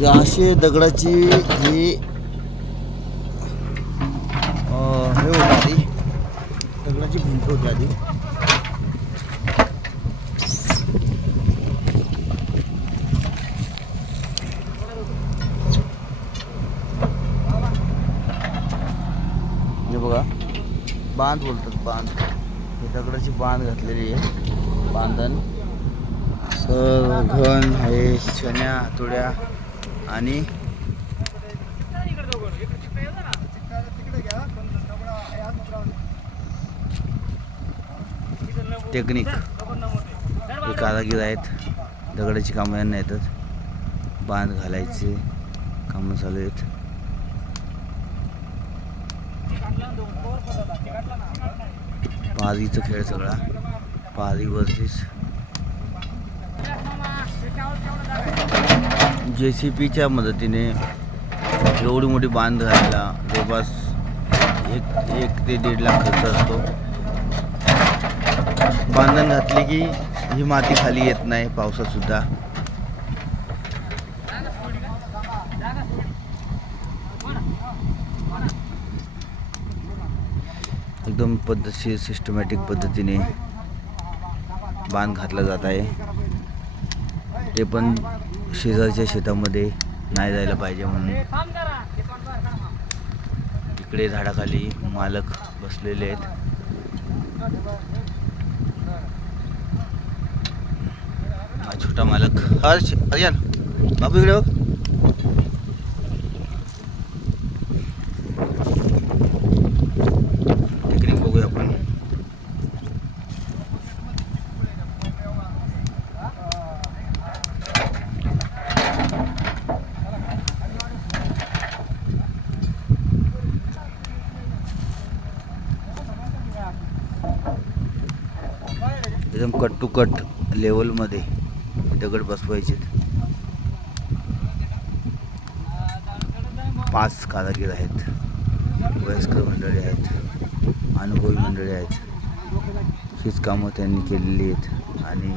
अशी दगडाची ही हे होती आधी, दगडाची भिंत होती आधी. हे बघा, बांध बोलतात, बांध. हे दगडाची बांध घातलेली आहे, बांधण. घन आहे, शन्या, हातोड्या आणि टेक्निक. हे कारागीर आहेत, दगडाची कामं यांना येतात. बांध घालायचे कामं चालू आहेत. पारीचा खेळ सगळा, पारीवरतीच JCBच्या मदतीने एवढी मोठी बांध घालायला जवळपास 1 ते 1.5 लाख खर्च असतो. बांधण घातली की ही माती खाली येत नाही पावसात सुद्धा. एकदम पद्धतशीर सिस्टमॅटिक पद्धतीने बांध घातला जात आहे. ते पण शेजारच्या शेतामध्ये नाही जायला पाहिजे म्हणून. इकडे झाडाखाली मालक बसलेले आहेत. हा छोटा मालक. अरियान बाबू इकडे बघ. टेक्निक बघूया आपण. एकदम कट टू कट लेवलमध्ये दगड बसवायचे. 5 कारागीर आहेत, वयस्कर मंडळी आहेत, अनुभवी मंडळी आहेत. हीच कामं त्यांनी केलेली आहेत. आणि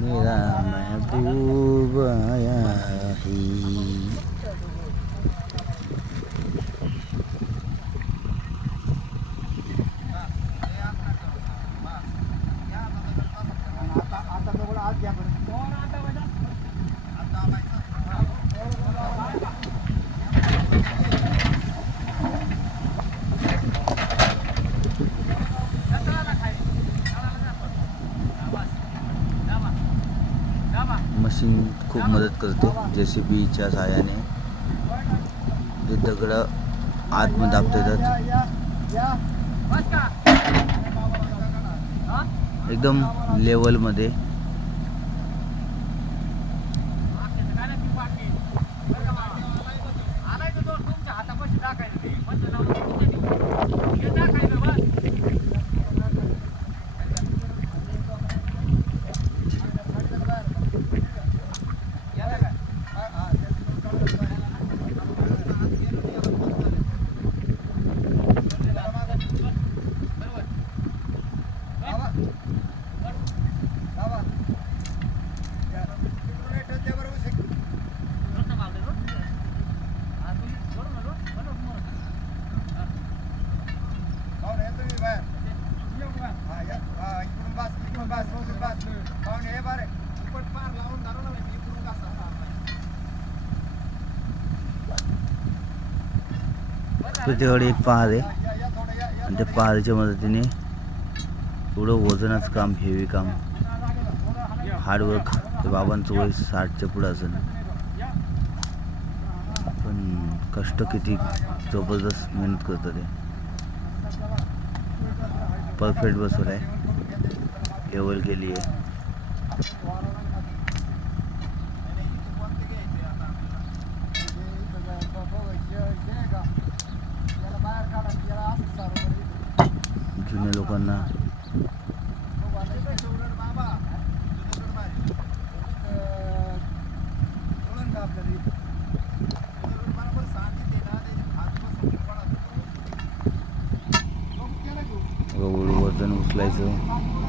मेरा महबूब आया ही. मशीन खूप मदत करते. JCBच्या सहाय्याने ते दगड आतमध्ये दाबता येतात. एकदम लेवलमध्ये. त्याच्याकडे एक पहार आहे आणि त्या पहारीच्या मदतीने एवढं वजनाचं काम, हेवी काम, हार्डवर्क. ते बाबांचं वय 60च्या पुढं असेल, पण कष्ट किती जबरदस्त मेहनत करतात. ते परफेक्ट बसवलं आहे, लेवल केली आहे. जुन्या लोकांना उचलायचं.